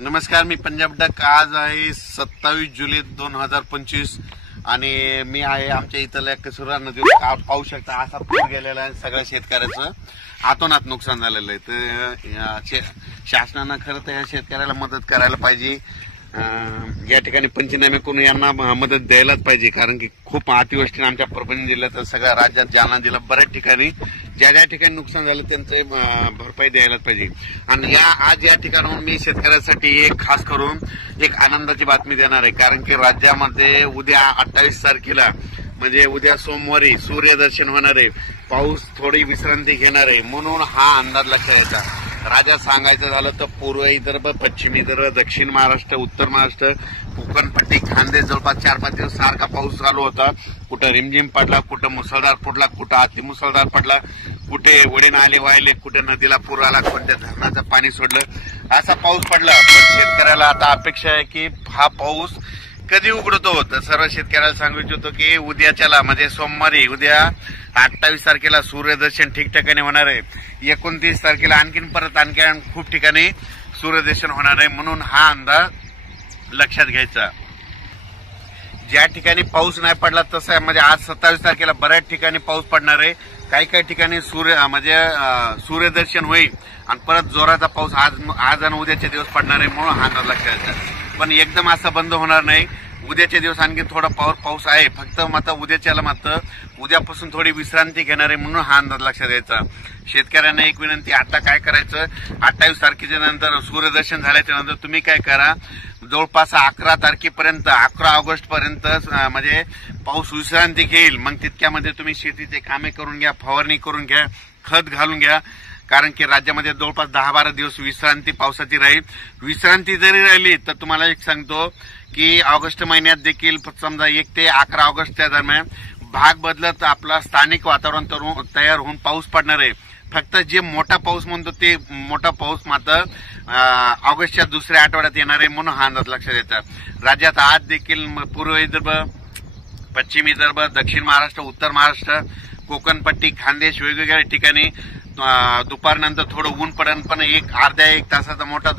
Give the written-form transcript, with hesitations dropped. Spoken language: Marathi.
नमस्कार, मी पंजाब डक। आज आहे 27 जुलै 2025 आणि मी आहे आमच्या इथल्या कसुरा नदीवर। पाहू शकता असा पूर गेलेला आहे, सगळ्या शेतकऱ्याचं हातोनात नुकसान झालेलं आहे। तर शासनानं खरं तर या शेतकऱ्याला मदत करायला पाहिजे। या ठिकाणी पंचनामे करून यांना मदत द्यायलाच पाहिजे, कारण की खूप अतिवृष्टीने आमच्या परभणी जिल्ह्यात सगळ्या राज्यात जालना जिल्हा बऱ्याच ठिकाणी ज्या ठिकाणी नुकसान झालं त्यांचे भरपाई द्यायलाच पाहिजे। आणि आज या ठिकाणाहून मी शेतकऱ्यांसाठी एक खास करून एक आनंदाची बातमी देणार आहे, कारण की राज्यामध्ये उद्या 28 तारखेला म्हणजे उद्या सोमवारी सूर्यदर्शन होणार आहे। पाऊस थोडी विश्रांती घेणार आहे, म्हणून हा अंदाज लक्षात यायचा। राज्यात सांगायचं झालं तर पूर्व विदर्भ, पश्चिम विदर्भ, दक्षिण महाराष्ट्र, उत्तर महाराष्ट्र, कोकणपट्टी, खानदेश जवळपास 4-5 दिवस सारखा पाऊस चालू होता। कुठं रिमझिम पडला, कुठं मुसळधार पडला, कुठं अतिमुसळधार पडला, कुठे वडे नाले वाहिले, कुठे नदीला पूर आला, कोणत्या धरणाचं पाणी सोडलं, असा पाऊस पडला। पण शेतकऱ्याला आता अपेक्षा आहे की हा पाऊस कधी उघडतो। तर सर्व शेतकऱ्याला सांगू इच्छितो की उद्याच्याला म्हणजे सोमवारी उद्या 28 तारखेला सूर्यदर्शन ठिकठिकाणी होणार आहे। 29 तारखेला आणखीन खूप ठिकाणी सूर्यदर्शन होणार आहे, म्हणून हा अंदाज लक्षात घ्यायचा। ज्या ठिकाणी पाऊस नाही पडला तसं म्हणजे आज 27 तारखेला बऱ्याच ठिकाणी पाऊस पडणार आहे। काही ठिकाणी सूर्यदर्शन होईल आणि परत जोराचा पाऊस आज आणि उद्याचे दिवस पडणार आहे, म्हणून हा अंदाज लक्षात घ्यायचा। पण एकदम असं बंद होणार नाही। उद्याच्या दिवस आणखी थोडा पाऊस आहे, फक्त मात्र उद्यापासून थोडी विश्रांती घेणार आहे, म्हणून हा अंदाज लक्षात घ्यायचा। शेतकऱ्यांना एक विनंती, आता काय करायचं, 28 तारखेच्या नंतर सूर्यदर्शन झाल्याच्या नंतर तुम्ही काय करा, जवळपास 11 तारखेपर्यंत 11 ऑगस्ट पर्यंत म्हणजे पाऊस विश्रांती घेईल। मग तितक्यामध्ये तुम्ही शेतीचे कामे करून घ्या, फवारणी करून घ्या, खत घालून घ्या, कारण की राज्यामध्ये जवळपास 10-12 दिवस विश्रांती पावसाची राहील। विश्रांती जरी राहिली तर तुम्हाला एक सांगतो की ऑगस्ट महिन्यात देखील समजा 1 ते 11 ऑगस्टच्या दरम्यान भाग बदलत आपला स्थानिक वातावरण तयार होऊन पाऊस पडणार आहे। फक्त जे मोठा पाऊस म्हणतो ते मोठा पाऊस मात्र ऑगस्टच्या दुसऱ्या आठवड्यात येणार आहे, म्हणून हा अंदाज लक्षात येतात। राज्यात आज देखील पूर्व विदर्भ, पश्चिम विदर्भ, दक्षिण महाराष्ट्र, उत्तर महाराष्ट्र, कोकणपट्टी, खानदेश वेगवेगळ्या ठिकाणी दुपारनंतर थोडं ऊन पडेल, पण अर्ध्या 1 तासाचा मोठा